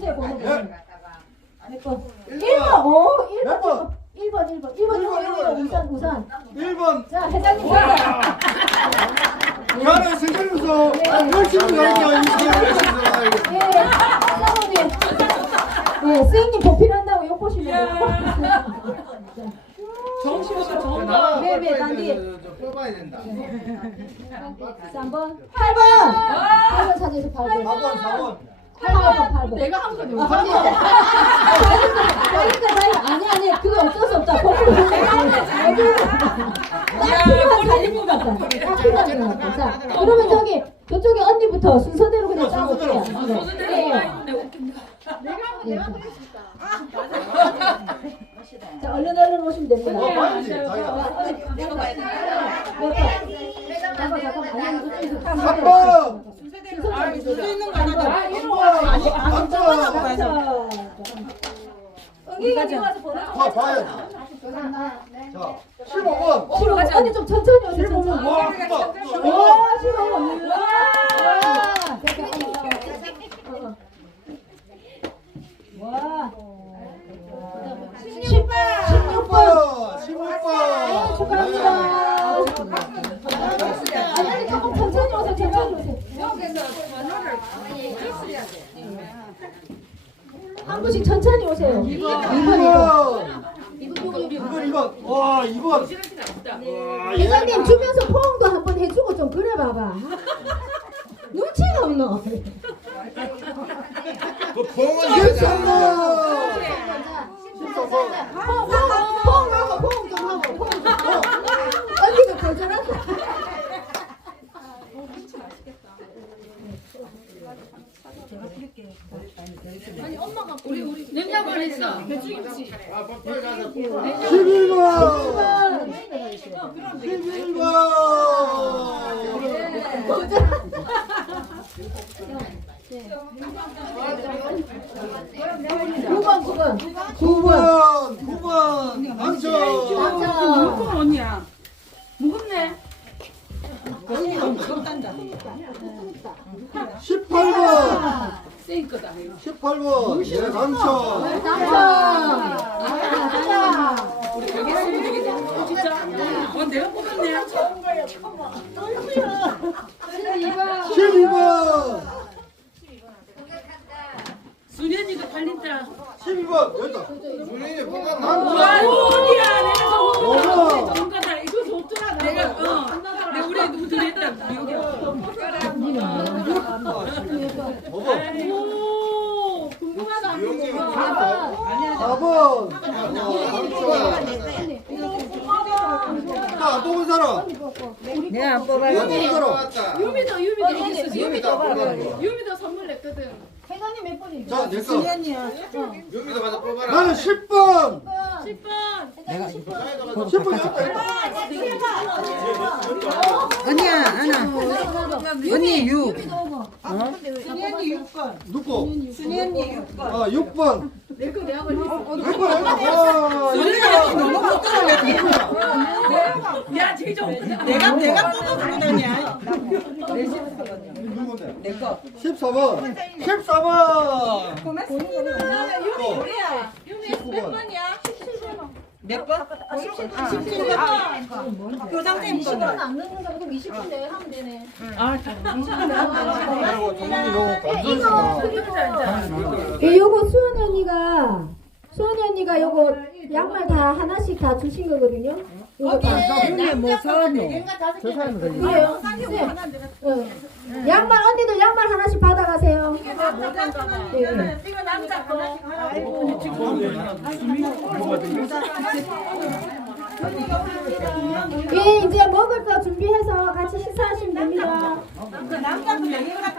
주세요, 번호. 네. 몇 번? 1번. 1번, 오, 1번. 몇 번? 1번, 1번. 1번, 1번, 1번, 우산, 우산. 1번. 자, 회장님 가자. 나는 생각해서 열심히 가니까 예, 사모님. 예, 선생님 보필 한다고 욕 보시면 정신없어 정말. 네, 네, 단디. 뽑아야 된다. 3번. 8번. 8번 찾으세요, 8번. 4번, 4번. 8번, 8번. 내가 한 거지. 아, 아니, 아니, 아니, 그거 어쩔 수 없다. 거꾸로 딱 필요한 사진인 것 같다. 딱 필요한 것 같다. 자, 그러면 저기, 저쪽에 언니부터 순서대로 그냥 짜볼게요. 네. 네. 자, 얼른 얼른 오시면 됩니다. 어, 봐야지, 자기가. 잠깐, 잠깐, 아니, 저쪽에서 딱 3번. 순서대로 있는 거 아니야? 봐, 봐야지. 자, 15번. 싫어. 언니 좀 천천히 오세요. 천천히. 와, 와, 봐. 싫어. 와. 한 분씩 천천히 오세요. 2번, 2번. 2번. 2번, 2번. 와, 2번. 와, 예. 회장님 주면서 포옹도 한 번 해주고 좀 그래 봐봐. 눈치가 없노. 그 봉은 13번. 13번. 포옹, 포옹, 포옹 하고 포옹 좀 하고 포옹 좀 하고. 언니가 거절한다. 냉장고 안에 있어. 배추김치. 11번. 11번. 9번, 9번. 9번. 9번. 당첨. 당첨. 언니야. 무겁네. 18번. 센 거다. 18번. 예, 당첨. 당첨. 가자. 여기 쓰면. 진짜. 어, 내가 뽑았네. 12번. 수련이가 팔린다. 12번. 여기다. 준이는 뽑았나? 와, 언니야. 내가 어머. 저거 좋은 거다. 이거 좋더라. 내가, 어. 내가 우리 누구 들었다. 미국에. 오, 궁금하다. 4번. 나안 뽑은 사람. 내가 안안 뽑아요. 뽑은 사람. 유미도, 유미도 이겼어. 유미도. 유미도 선물 냈거든. 회장님 몇 번이에요? 자, 내 거. 년이야. 나는 10번. 10번. 10번 여기다. 언니야, 하나. 언니 6. 누구? 순이 언니 6번. 아, 6번. 내거 내가 걸렸어. 6번. 와, 수련이 너무 못 따라내. 야, 제일 좋은 거다. 내가 내가 뽑아준 언니야. 누군데? 내 거. 14번. 14번. 우리야. 유미 몇 19번. 번이야? 몇 번? 아, 17번. 교장님 거는. 안 넣는 거 그럼 20분대 하면 되네. 그리고 정말 이거. 예, 요거 수원 언니가 수원 언니가 요거 양말 다 하나씩 다 주신 거거든요. 요거 다. 근데 뭐 사왔노? 그래요? 네. 어. 양말 언니도 양말 예, 이제 먹을 거 준비해서 같이 식사하시면 됩니다. 남자 거